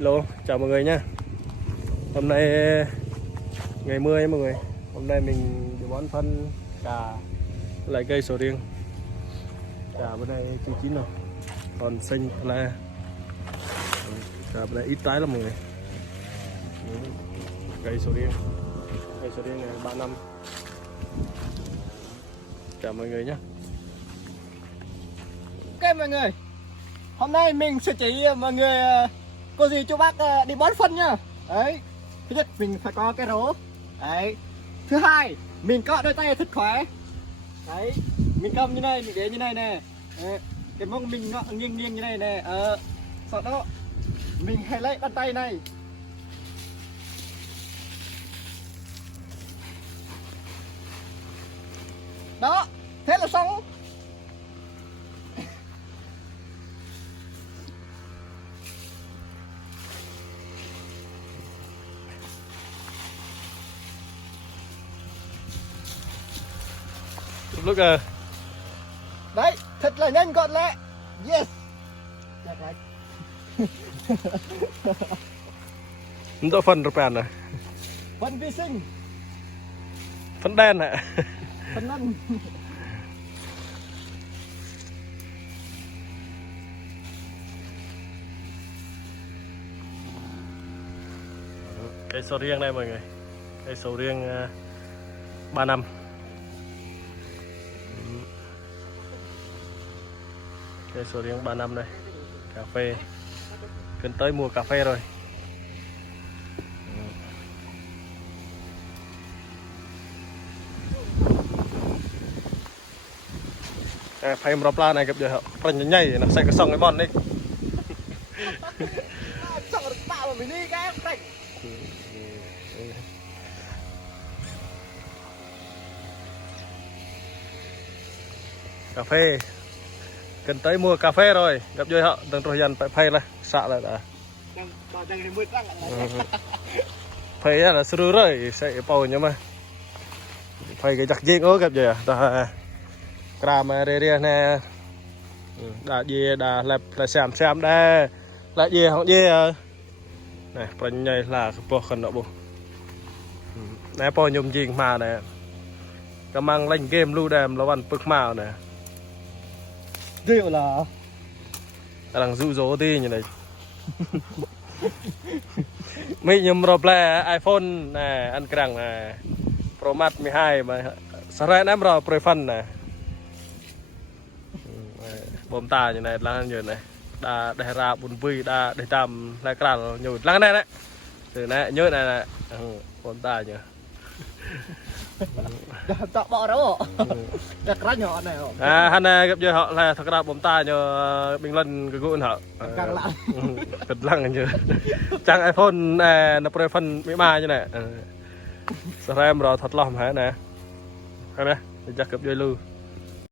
Lô, chào mọi người nhé. Hôm nay ngày mưa mọi người. Hôm nay mình đi bón phân cà lại cây sầu riêng. Cà bữa nay chưa chín rồi, còn xanh là cà bữa nay ít tái lắm mọi người. Cây sầu riêng này 3 năm. Chào mọi người nhé. Ok mọi người, hôm nay mình sẽ chỉ mọi người cô dì cho bác đi bón phân nhá. Đấy, thứ nhất mình phải có cái rổ. Đấy, thứ hai mình có đôi tay thật khỏe. Đấy, mình cầm như này, mình để như này nè. Đấy, cái mông mình nó nghiêng nghiêng như này nè. Sau đó mình hãy lấy bàn tay này. Đó, thế là xong. Lúc Đấy, thật là nhanh gọn lẹ. Yes. Đẹp lắm. đỡ phân rồi bạn này. Phân vi sinh, Phân đen ạ. phân năn. Cây sầu riêng đây mọi người. Cây sầu riêng 3 năm. Cây sầu riêng 3 năm đây. Cà phê. Gần tới mùa cà phê rồi. Phải một la này gặp giờ họ nhảy nó sẽ cái sông cái mòn đi. Xong rồi bạo mà mình đi cái rạch. Cà phê gần tới mùa cà phê rồi, gặp vui họ từng rồi dần phải phê là xạ là đã phê là sưu rồi sẽ bầu nhưng mà phê cái giặc riêng ố gặp gì à ta cà mà rê nè đã gì đã là xem đây là gì họ gì này phần này là bộ khẩn độ bộ nè po nhung riêng mà nè cái mang lên game lưu đàm là văn bực màu nè Điều là đang dụ dỗ đi như này. Mấy nhầm rồi là iPhone nè anh càng nè Pro Max 12 mà sáng em rồi Pro phân nè bom ta như này là như này đã để ra buồn vui đã để tạm lại càng nhiều lăng này đấy từ này nhớ này này bom ta nhỉ. tạo bọ đâu hả? Đặt ra nhỏ này hả? Hắn gặp giờ họ là thật ra bom ta nhờ bình luận cái gũi hả Càng lạ. thật lăng như trang iPhone nè nó Pro phân 13 như này. Sao em rồi thật lòng hả nè. Đây nè, chắc gặp dây lưu.